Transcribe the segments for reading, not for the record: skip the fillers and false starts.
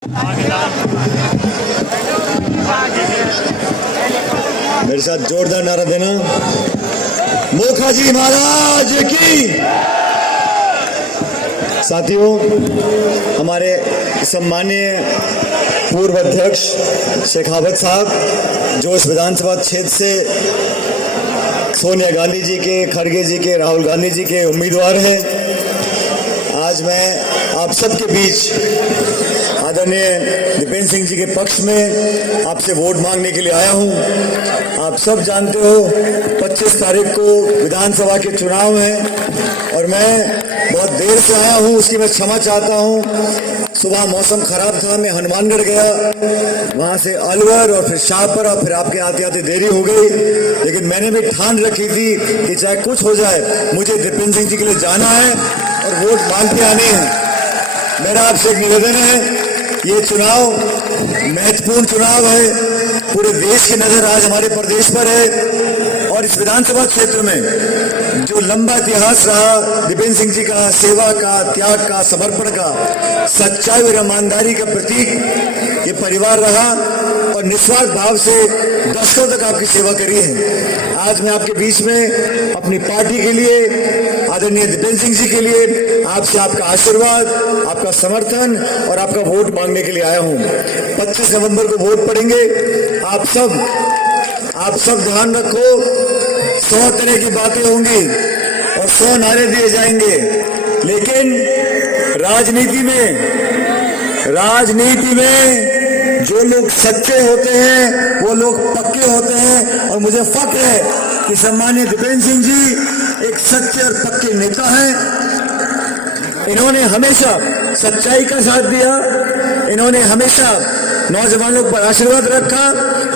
मेरे साथ जोरदार नारा देना। मोखा जी महाराज की। साथियों, हमारे सम्मानीय पूर्व अध्यक्ष शेखावत साहब जो इस विधानसभा क्षेत्र से सोनिया गांधी जी के, खड़गे जी के, राहुल गांधी जी के उम्मीदवार हैं, आज मैं आप सबके बीच आदरणीय दीपेंद्र सिंह जी के पक्ष में आपसे वोट मांगने के लिए आया हूं। आप सब जानते हो 25 तारीख को विधानसभा के चुनाव हैं और मैं बहुत देर से आया हूं, उसकी मैं क्षमा चाहता हूं। सुबह मौसम खराब था, मैं हनुमानगढ़ गया, वहां से अलवर और फिर शाहपुर और फिर आपके आते आते देरी हो गई, लेकिन मैंने भी ठान रखी थी कि चाहे कुछ हो जाए मुझे दीपेंद्र सिंह जी के लिए जाना है और वोट मांग के आने हैं। मेरा आपसे एक निवेदन है, ये चुनाव महत्वपूर्ण चुनाव है, पूरे देश की नजर आज हमारे प्रदेश पर है और इस विधानसभा क्षेत्र में जो लंबा इतिहास रहा दीपेंद्र सिंह जी का, सेवा का, त्याग का, समर्पण का, सच्चाई और ईमानदारी का प्रतीक ये परिवार रहा और निस्वार्थ भाव से दशकों तक आपकी सेवा करी है। आज मैं आपके बीच में अपनी पार्टी के लिए, आदरणीय दीपेंद्र सिंह जी के लिए आपसे आपका आशीर्वाद, आपका समर्थन और आपका वोट मांगने के लिए आया हूं। 25 नवंबर को वोट पड़ेंगे। आप सब ध्यान रखो, 100 तरह की बातें होंगी और 100 नारे दिए जाएंगे, लेकिन राजनीति में जो लोग सच्चे होते हैं वो लोग पक्के होते हैं और मुझे फक्र है कि सम्मानीय दीपेंद्र सिंह जी एक सच्चे और पक्के नेता हैं। इन्होंने हमेशा सच्चाई का साथ दिया, इन्होंने हमेशा नौजवानों पर आशीर्वाद रखा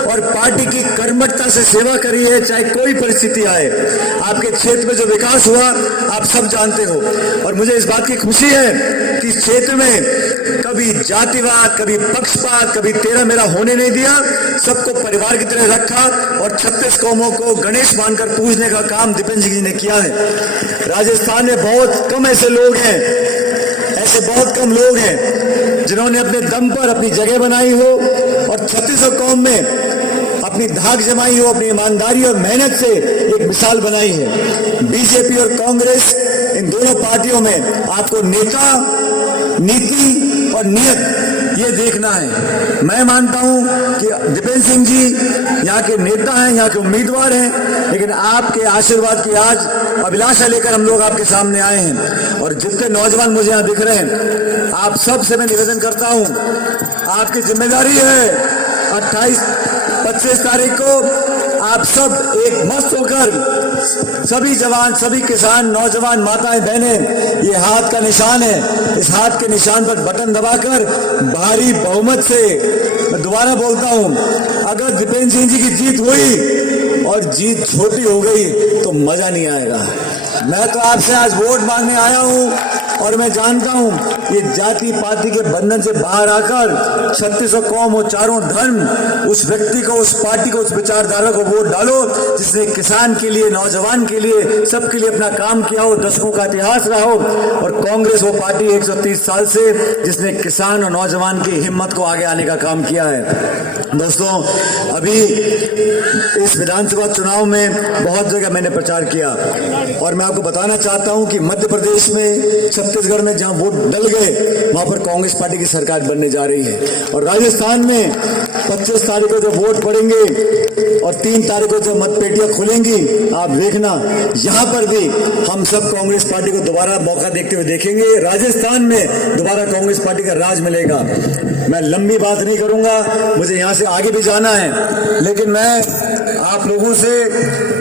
और पार्टी की कर्मठता से सेवा करी है, चाहे कोई परिस्थिति आए। आपके क्षेत्र में जो विकास हुआ आप सब जानते हो और मुझे इस बात की खुशी है कि इस क्षेत्र में कभी जातिवाद, कभी पक्षपात, कभी तेरा मेरा होने नहीं दिया, सबको परिवार की तरह रखा और 36 कौमों को गणेश मानकर पूजने का काम दीपेंद्र जी ने किया है। राजस्थान में बहुत कम ऐसे लोग हैं, बहुत कम लोग हैं जिन्होंने अपने दम पर अपनी जगह बनाई हो और 36 कौम में अपनी धाक जमाई हो, अपनी ईमानदारी और मेहनत से एक मिसाल बनाई है। बीजेपी और कांग्रेस, इन दोनों पार्टियों में आपको नेता, नीति और नियत ये देखना है। मैं मानता हूं कि दीपेंद्र सिंह जी यहाँ के नेता हैं, यहाँ के उम्मीदवार हैं, लेकिन आपके आशीर्वाद की आज अभिलाषा लेकर हम लोग आपके सामने आए हैं और जितने नौजवान मुझे यहाँ दिख रहे हैं, आप सब से मैं निवेदन करता हूं, आपकी जिम्मेदारी है 25 तारीख को आप सब एक मस्त होकर, सभी जवान, सभी किसान, नौजवान, माताएं, बहनें, ये हाथ का निशान है, इस हाथ के निशान पर बटन दबाकर भारी बहुमत से, मैं दोबारा बोलता हूं, अगर दीपेंद्र सिंह जी की जीत हुई और जीत छोटी हो गई तो मजा नहीं आएगा। मैं तो आपसे आज वोट मांगने आया हूं और मैं जानता हूं ये जाति पाति के बंधन से बाहर आकर 36 कौम और चारों धर्म, उस व्यक्ति को, उस पार्टी को, उस विचारधारा को वोट डालो जिसने किसान के लिए, नौजवान के लिए, सबके लिए अपना काम किया हो, दशकों का इतिहास रहा हो। और कांग्रेस वो पार्टी 130 साल से जिसने किसान और नौजवान की हिम्मत को आगे आने का काम किया है। दोस्तों, अभी इस विधानसभा चुनाव में बहुत जगह मैंने प्रचार किया और मैं आपको बताना चाहता हूं कि मध्य प्रदेश में, छत्तीसगढ़ में जहां वोट डल गए वहां पर कांग्रेस पार्टी की सरकार बनने जा रही है और राजस्थान में 25 तारीख को जब वोट पड़ेंगे और 3 तारीख को जब मतपेटियां खुलेंगी, आप देखना यहां पर भी हम सब कांग्रेस पार्टी को दोबारा मौका देखते हुए देखेंगे। राजस्थान में दोबारा कांग्रेस पार्टी का राज मिलेगा। मैं लंबी बात नहीं करूंगा, मुझे यहां से आगे भी जाना है, लेकिन मैं आप लोगों से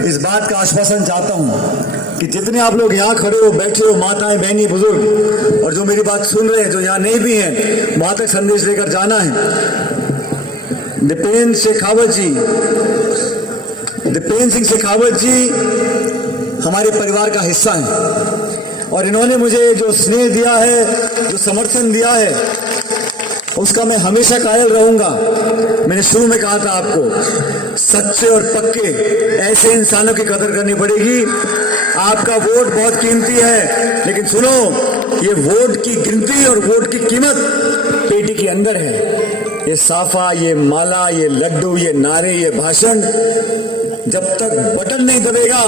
इस बात का आश्वासन चाहता हूं कि जितने आप लोग यहाँ खड़े हो, बैठे हो, माताएं, बहनी, बुजुर्ग और जो मेरी बात सुन रहे हैं, जो यहाँ नहीं भी हैं, वहां तक संदेश लेकर जाना है। दीपेंद्र सिंह शेखावत जी हमारे परिवार का हिस्सा हैं और इन्होंने मुझे जो स्नेह दिया है, जो समर्थन दिया है, उसका मैं हमेशा कायल रहूंगा। मैंने शुरू में कहा था आपको, सच्चे और पक्के ऐसे इंसानों की कदर करनी पड़ेगी। आपका वोट बहुत कीमती है, लेकिन सुनो, ये वोट की गिनती और वोट की कीमत पेटी पेटी के अंदर है। ये साफा, ये माला, ये लड्डू, ये नारे, ये भाषण, जब तक बटन नहीं दबेगा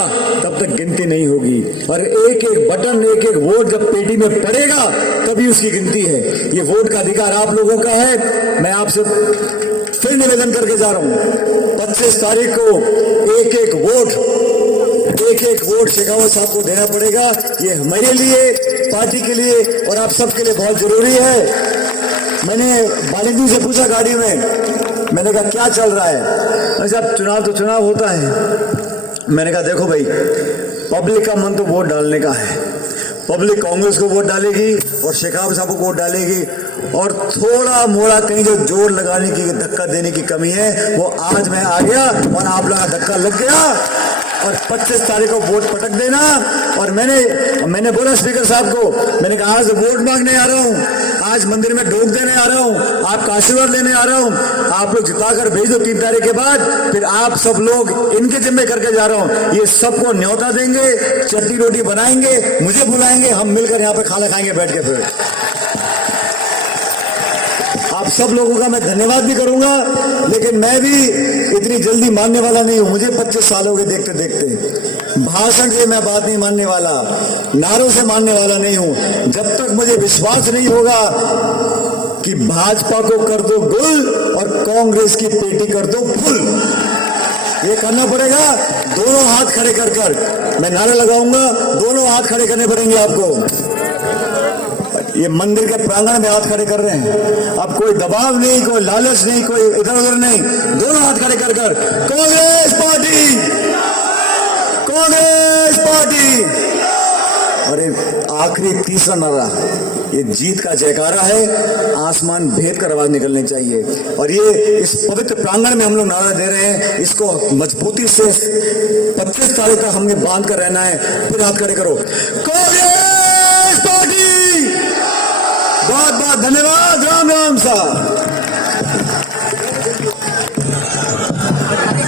तब तक गिनती नहीं होगी। और एक एक बटन, एक एक वोट जब पेटी में पड़ेगा तभी उसकी गिनती है। ये वोट का अधिकार आप लोगों का है। मैं आपसे फिर निवेदन करके जा रहा हूं, 25 तारीख को एक एक वोट शेखावत साहब को देना पड़ेगा। ये मेरे लिए, पार्टी के लिए और आप सबके लिए बहुत जरूरी है। मैंने मालिक जी से पूछा गाड़ी में, मैंने कहा क्या चल रहा है? अच्छा, चुनाव तो चुनाव होता है। मैंने कहा देखो भाई, पब्लिक का मन तो वोट डालने का है। पब्लिक कांग्रेस को वोट डालेगी और शेखावत साहब को वोट डालेगी, और थोड़ा मोड़ा कहीं जो जोर लगाने की, धक्का देने की कमी है वो आज मैं आ गया और आप लोगों का धक्का लग गया और 25 तारीख को वोट पटक देना। और मैंने बोला स्पीकर साहब को, मैंने कहा आज वोट मांगने आ रहा हूं, आज मंदिर में ढोक देने आ रहा हूं, आपका आशीर्वाद लेने आ रहा हूं। आप लोग जिताकर भेज दो 3 तारीख के बाद, फिर आप सब लोग इनके जिम्मे करके जा रहा हूं। ये सबको न्योता देंगे, चटनी रोटी बनाएंगे, मुझे बुलाएंगे, हम मिलकर यहाँ पे खाना खाएंगे बैठ के। फिर आप सब लोगों का मैं धन्यवाद भी करूंगा, लेकिन मैं भी इतनी जल्दी मानने वाला नहीं हूं। मुझे 25 साल हो गए देखते देखते। भाषण से मैं बात नहीं मानने वाला, नारों से मानने वाला नहीं हूं। जब तक मुझे विश्वास नहीं होगा कि भाजपा को कर दो गुल और कांग्रेस की पेटी कर दो फुल, ये करना पड़ेगा। दोनों हाथ खड़े कर कर मैं नारा लगाऊंगा, दोनों हाथ खड़े करने पड़ेंगे आपको। ये मंदिर के प्रांगण में हाथ खड़े कर रहे हैं, अब कोई दबाव नहीं, कोई लालच नहीं, कोई इधर उधर नहीं, दोनों हाथ खड़े कर कर कांग्रेस पार्टी, कांग्रेस पार्टी। और आखिरी तीसरा नारा, ये जीत का जयकारा है, आसमान भेद कर आवाज निकलनी चाहिए। और ये इस पवित्र प्रांगण में हम लोग नारा दे रहे हैं, इसको मजबूती से 25 तारीख तक हमने बांध कर रहना है। फिर हाथ खड़े करो, कांग्रेस पार्टी। बहुत बहुत धन्यवाद। राम राम साहब।